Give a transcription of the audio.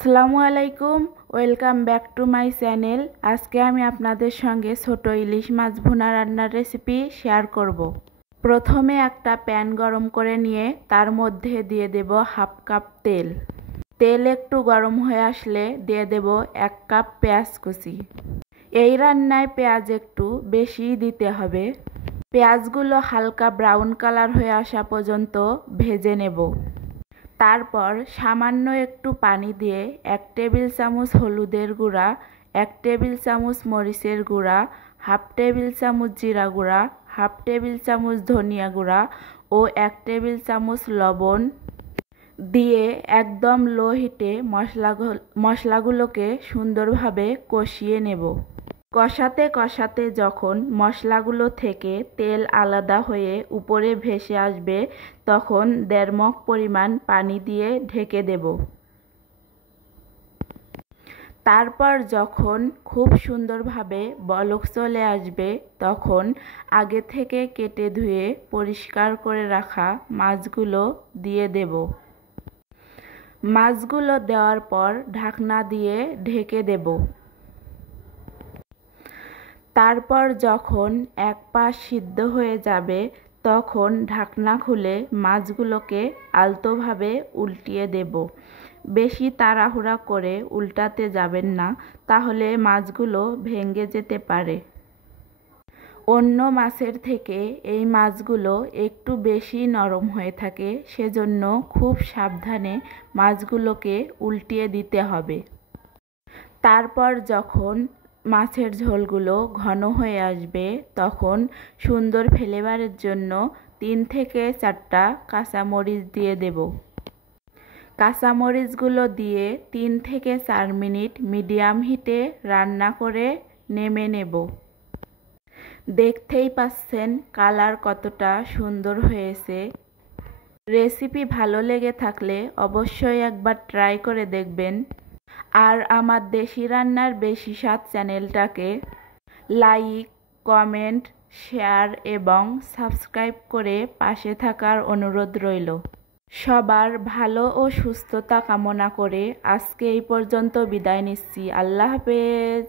আসসালামু আলাইকুম, welcome back to my channel. আজকে আমি আপনাদের সঙ্গে ছোট ইলিশ মাছ ভুনা রান্নার রেসিপি শেয়ার করব। প্রথমে একটা প্যান গরম করে নিয়ে তার মধ্যে দিয়ে দেব হাফ কাপ তেল। তেল একটু গরম হয়ে আসলে দিয়ে দেব 1 কাপ পেঁয়াজ কুচি। এই রান্নায় পেঁয়াজ একটু বেশি দিতে হবে। পেঁয়াজগুলো হালকা ব্রাউন কালার হয়ে আসা পর্যন্ত ভেজে নেব। তারপর সামান্য একটু পানি দিয়ে 1 টেবিল চামচ হলুদের গুঁড়া, 1 টেবিল চামচ মরিচের গুঁড়া, হাফ টেবিল চামচ জিরা গুঁড়া, হাফ টেবিল চামচ ধনিয়া গুঁড়া ও 1 টেবিল চামচ লবণ দিয়ে একদম লো হিটে মশলাগুলোকে সুন্দরভাবে কষিয়ে নেব। কষাতে কষাতে যখন মশলাগুলো থেকে তেল আলাদা হয়ে উপরে ভেসে আসবে তখন 1.5 মগ পরিমাণ পানি দিয়ে ঢেকে দেব। তারপর যখন খুব সুন্দরভাবে বলক চলে আসবে তখন আগে থেকে কেটে ধুয়ে পরিষ্কার করে রাখা মাছগুলো দিয়ে দেব। মাছগুলো দেওয়ার পর ঢাকনা দিয়ে ঢেকে দেব। তারপর যখন এক পাশ সিদ্ধ হয়ে যাবে তখন ঢাকনা খুলে মাছগুলোকে আলতোভাবে উল্টিয়ে দেব। বেশি তাড়াহুড়া করে উল্টাতে যাবেন না, তাহলে মাছগুলো ভেঙে যেতে পারে। অন্য মাছের থেকে এই মাছগুলো একটু বেশি নরম হয়ে থাকে, সেজন্য খুব সাবধানে মাছগুলোকে উল্টিয়ে দিতে হবে। তারপর যখন মাছের ঝোলগুলো ঘন হয়ে আসবে তখন সুন্দর ফ্লেভারের জন্য 3 থেকে 4টা কাঁচামরিচ দিয়ে দেব। কাঁচামরিচগুলো দিয়ে 3 থেকে 4 মিনিট মিডিয়াম হিটে রান্না করে নেমে নেব। দেখতেই পাচ্ছেন কালার কতটা সুন্দর হয়েছে। রেসিপি ভালো লেগে থাকলে অবশ্যই একবার ট্রাই করে দেখবেন। আর আমার দেশি রান্নার বেশি স্বাদ চ্যানেলটাকে লাইক, কমেন্ট, শেয়ার এবং সাবস্ক্রাইব করে পাশে থাকার অনুরোধ রইল। সবার ভালো ও সুস্থতা কামনা করে আজকে এই পর্যন্ত বিদায় নিচ্ছি। আল্লাহ হাফেজ।